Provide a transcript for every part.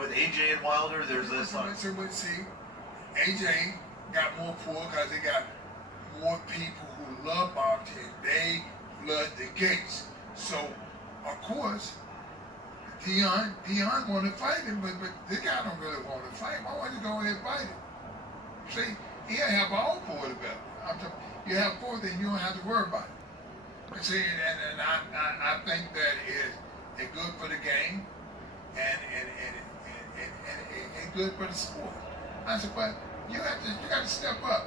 with AJ and Wilder, there's this. See, AJ got more pull because they got more people who love boxing. They flood the gates. So, of course, Dion want to fight him, but this guy don't really want to fight him. Why don't you go ahead and fight him? See, he'll have all four of the belts. You have four, then you don't have to worry about it. See, and I think that is good for the game and good for the sport. I said, but you got to step up.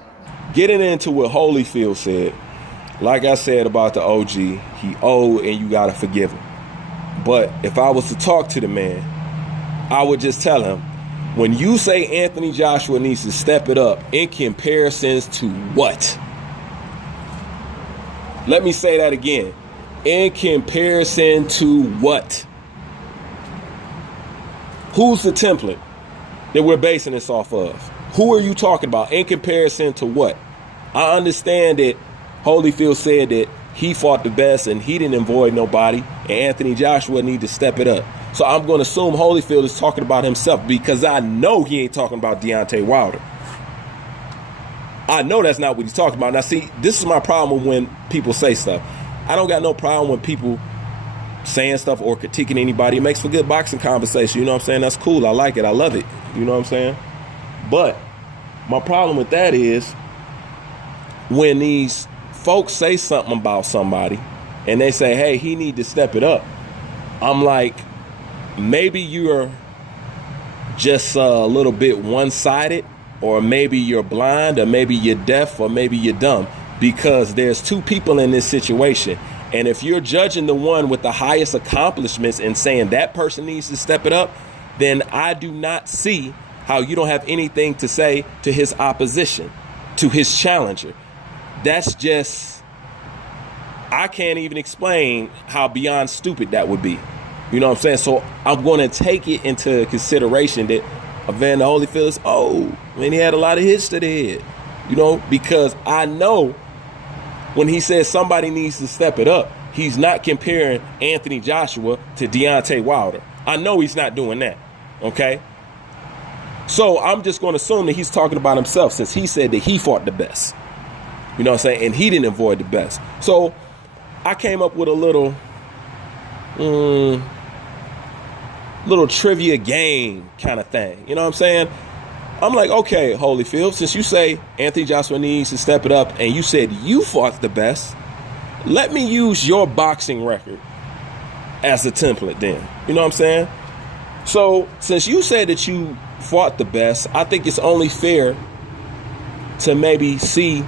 Getting into what Holyfield said, like I said about the OG, he owed and you got to forgive him. But if I was to talk to the man, I would just tell him, when you say Anthony Joshua needs to step it up, in comparisons to what? Let me say that again. In comparison to what? Who's the template that we're basing this off of? Who are you talking about? In comparison to what? I understand that Holyfield said that he fought the best and he didn't avoid nobody, and Anthony Joshua need to step it up. So I'm going to assume Holyfield is talking about himself, because I know he ain't talking about Deontay Wilder. I know that's not what he's talking about. Now, see, this is my problem when people say stuff. I don't got no problem when people saying stuff or critiquing anybody. It makes for good boxing conversation. You know what I'm saying? That's cool. I like it. I love it. You know what I'm saying? But my problem with that is when these folks say something about somebody and they say, hey, he need to step it up. I'm like, maybe you're just a little bit one-sided, or maybe you're blind, or maybe you're deaf, or maybe you're dumb, because there's two people in this situation. And if you're judging the one with the highest accomplishments and saying that person needs to step it up, then I do not see how you don't have anything to say to his opposition, to his challenger. That's just, I can't even explain how beyond stupid that would be. You know what I'm saying? So I'm going to take it into consideration that Evander Holyfield is old. I mean, he had a lot of hits to the head, you know, because I know when he says somebody needs to step it up, he's not comparing Anthony Joshua to Deontay Wilder. I know he's not doing that, okay? So I'm just going to assume that he's talking about himself, since he said that he fought the best. You know what I'm saying? And he didn't avoid the best. So I came up with a little trivia game kind of thing. You know what I'm saying? I'm like, okay, Holyfield, since you say Anthony Joshua needs to step it up and you said you fought the best, let me use your boxing record as a template then. You know what I'm saying? So since you said that you fought the best, I think it's only fair to maybe see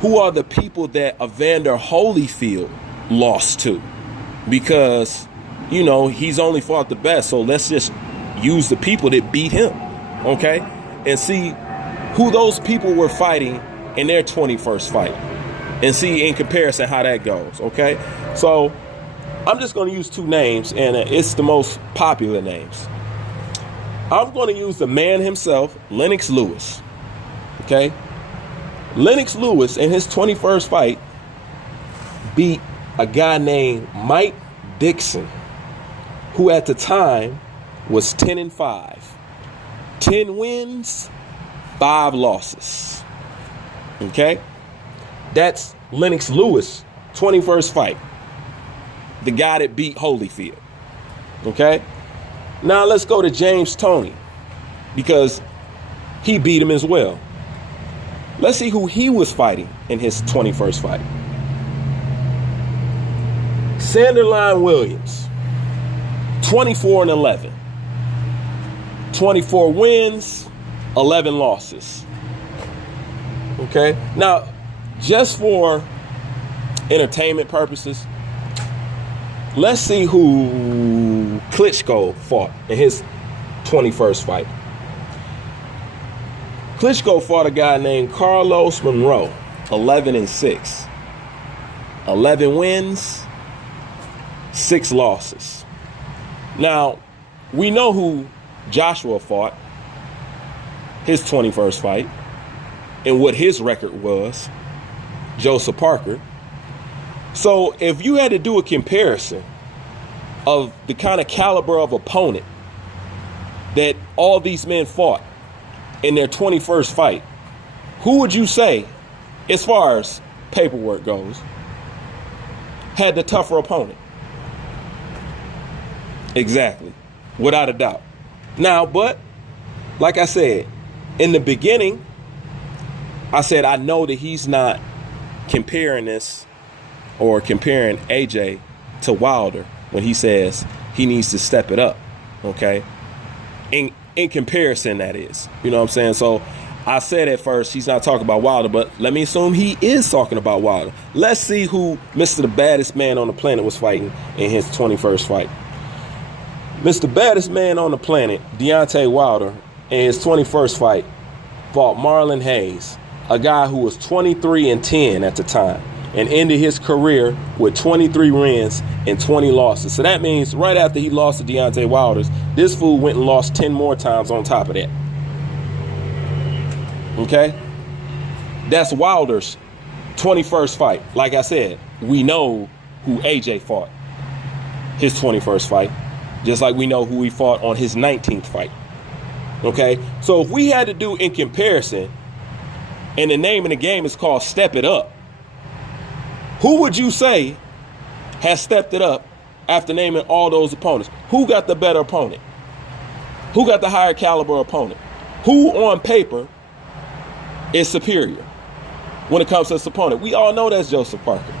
who are the people that Evander Holyfield lost to, because, you know, he's only fought the best. So let's just use the people that beat him, okay? And see who those people were fighting in their 21st fight, and see in comparison how that goes, okay? So I'm just going to use two names, and it's the most popular names. I'm going to use the man himself, Lennox Lewis, okay? Lennox Lewis in his 21st fight beat a guy named Mike Dixon, who at the time was 10-5. 10 wins, 5 losses. Okay? That's Lennox Lewis, 21st fight. The guy that beat Holyfield. Okay? Now let's go to James Toney, because he beat him as well. Let's see who he was fighting in his 21st fight. Sanderline Williams, 24-11. 24 wins, 11 losses. Okay? Now, just for entertainment purposes, let's see who Klitschko fought in his 21st fight. Klitschko fought a guy named Carlos Monroe, 11-6. 11 wins, 6 losses. Now, we know who Joshua fought, his 21st fight, and what his record was, Joseph Parker. So if you had to do a comparison of the kind of caliber of opponent that all these men fought in their 21st fight, who would you say, as far as paperwork goes, had the tougher opponent? Exactly. Without a doubt. Now, but like I said, in the beginning, I said I know that he's not comparing this or comparing AJ to Wilder when he says he needs to step it up, okay? In comparison, that is. You know what I'm saying? So I said at first he's not talking about Wilder, but let me assume he is talking about Wilder. Let's see who Mr. the baddest man on the planet was fighting in his 21st fight. Mr. Baddest man on the planet, Deontay Wilder, in his 21st fight, fought Marlon Hayes, a guy who was 23-10 at the time, and ended his career with 23 wins and 20 losses. So that means right after he lost to Deontay Wilder, this fool went and lost 10 more times on top of that. Okay? That's Wilder's 21st fight. Like I said, we know who AJ fought his 21st fight, just like we know who he fought on his 19th fight. Okay? So if we had to do in comparison, and the name of the game is called Step It Up, who would you say has stepped it up after naming all those opponents? Who got the better opponent? Who got the higher caliber opponent? Who on paper is superior when it comes to this opponent? We all know that's Joseph Parker.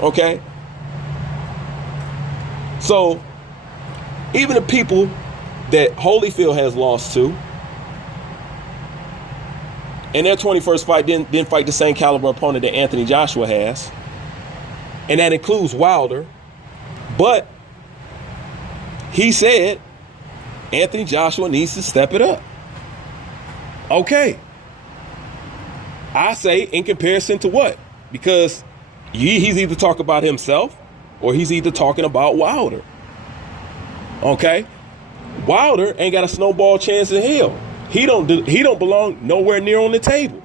Okay? So even the people that Holyfield has lost to in their 21st fight didn't fight the same caliber opponent that Anthony Joshua has. And that includes Wilder. But he said Anthony Joshua needs to step it up. Okay. I say in comparison to what? Because he's either talking about himself or he's either talking about Wilder. Okay? Wilder ain't got a snowball chance in hell. He don't belong nowhere near on the table.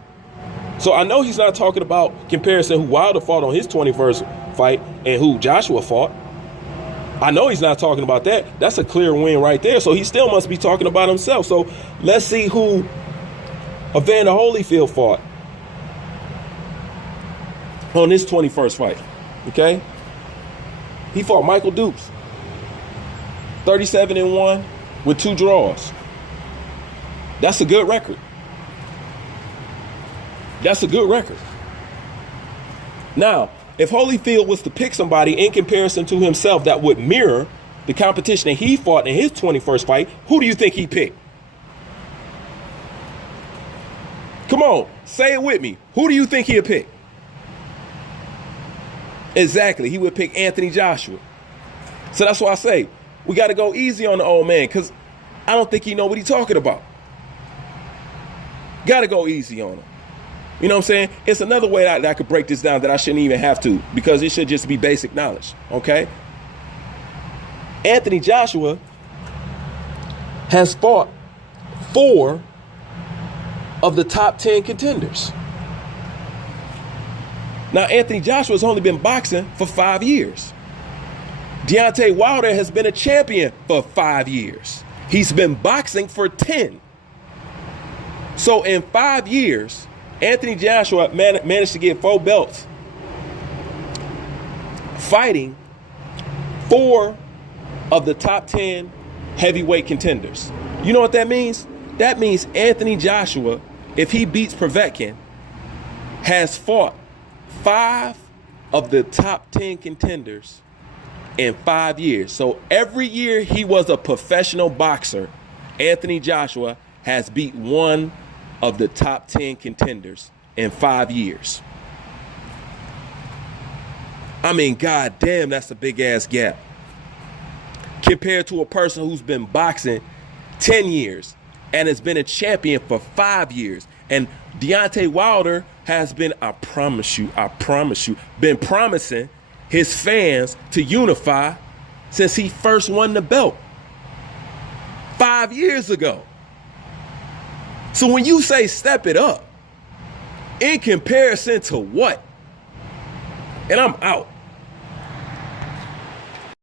So I know he's not talking about comparison who Wilder fought on his 21st fight and who Joshua fought. I know he's not talking about that. That's a clear win right there. So he still must be talking about himself. So let's see who Evander Holyfield fought on his 21st fight. Okay? He fought Michael Dukes. 37-1 with 2 draws. That's a good record. That's a good record. Now, if Holyfield was to pick somebody in comparison to himself that would mirror the competition that he fought in his 21st fight, who do you think he picked? Come on, say it with me. Who do you think he'd pick? Exactly, he would pick Anthony Joshua. So that's why I say we got to go easy on the old man, because I don't think he know what he's talking about. Got to go easy on him. You know what I'm saying? It's another way that I could break this down that I shouldn't even have to, because it should just be basic knowledge, okay? Anthony Joshua has fought 4 of the top 10 contenders. Now, Anthony Joshua has only been boxing for 5 years. Deontay Wilder has been a champion for 5 years. He's been boxing for 10. So in 5 years, Anthony Joshua managed to get 4 belts, fighting 4 of the top 10 heavyweight contenders. You know what that means? That means Anthony Joshua, if he beats Povetkin, has fought 5 of the top 10 contenders in 5 years. So every year he was a professional boxer, Anthony Joshua has beat 1 of the top 10 contenders in 5 years. I mean, goddamn, that's a big ass gap. Compared to a person who's been boxing 10 years and has been a champion for 5 years. And Deontay Wilder has been, I promise you, been promising his fans to unify since he first won the belt 5 years ago. So when you say step it up, in comparison to what? And I'm out.